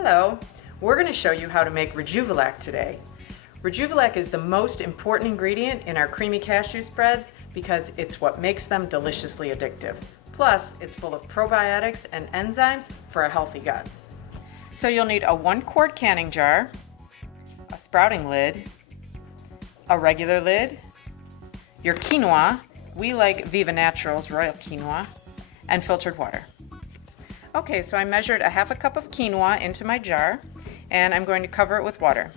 Hello, we're going to show you how to make rejuvelac today. Rejuvelac is the most important ingredient in our creamy cashew spreads because it's what makes them deliciously addictive. Plus, it's full of probiotics and enzymes for a healthy gut. So you'll need a 1-quart canning jar, a sprouting lid, a regular lid, your quinoa, we like Viva Naturals Royal Quinoa, and filtered water. Okay, so I measured a half a cup of quinoa into my jar and I'm going to cover it with water.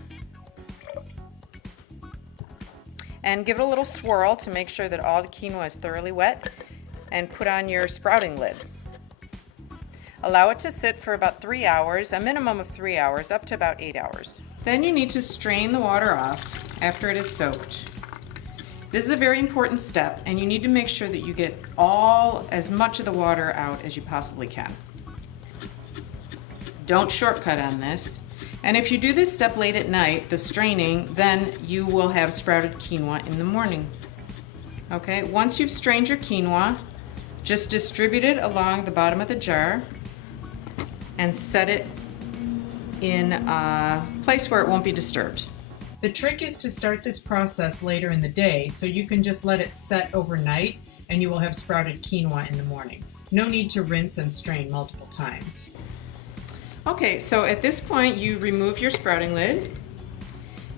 And give it a little swirl to make sure that all the quinoa is thoroughly wet, and put on your sprouting lid. Allow it to sit for about 3 hours, a minimum of 3 hours, up to about 8 hours. Then you need to strain the water off after it is soaked. This is a very important step, and you need to make sure that you get as much of the water out as you possibly can. Don't shortcut on this. And if you do this step late at night, the straining, then you will have sprouted quinoa in the morning. Okay, once you've strained your quinoa, just distribute it along the bottom of the jar and set it in a place where it won't be disturbed. The trick is to start this process later in the day, so you can just let it set overnight and you will have sprouted quinoa in the morning. No need to rinse and strain multiple times. Okay, so at this point you remove your sprouting lid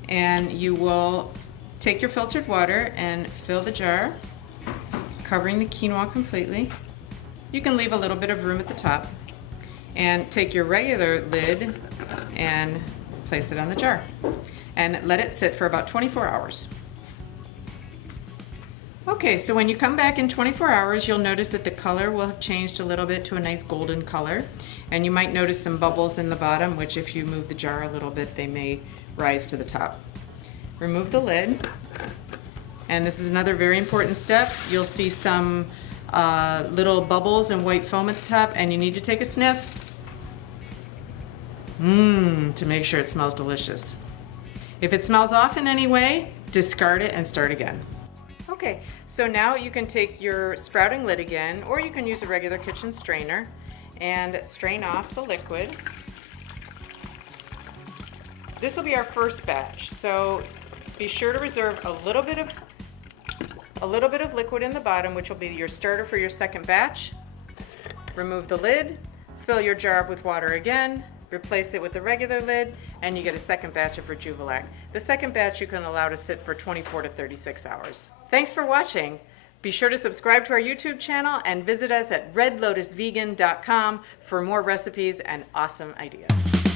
and you will take your filtered water and fill the jar, covering the quinoa completely. You can leave a little bit of room at the top, and take your regular lid and place it on the jar and let it sit for about 24 hours. Okay, so when you come back in 24 hours, you'll notice that the color will have changed a little bit to a nice golden color, and you might notice some bubbles in the bottom, which if you move the jar a little bit, they may rise to the top. Remove the lid, and this is another very important step. You'll see some little bubbles and white foam at the top, and you need to take a sniff to make sure it smells delicious. If it smells off in any way, discard it and start again. Okay, so now you can take your sprouting lid again, or you can use a regular kitchen strainer and strain off the liquid. This will be our first batch, so be sure to reserve a little bit of liquid in the bottom, which will be your starter for your second batch. Remove the lid, fill your jar up with water again, replace it with a regular lid, and you get a second batch of rejuvelac. The second batch you can allow to sit for 24 to 36 hours. Thanks for watching. Be sure to subscribe to our YouTube channel and visit us at redlotusvegan.com for more recipes and awesome ideas.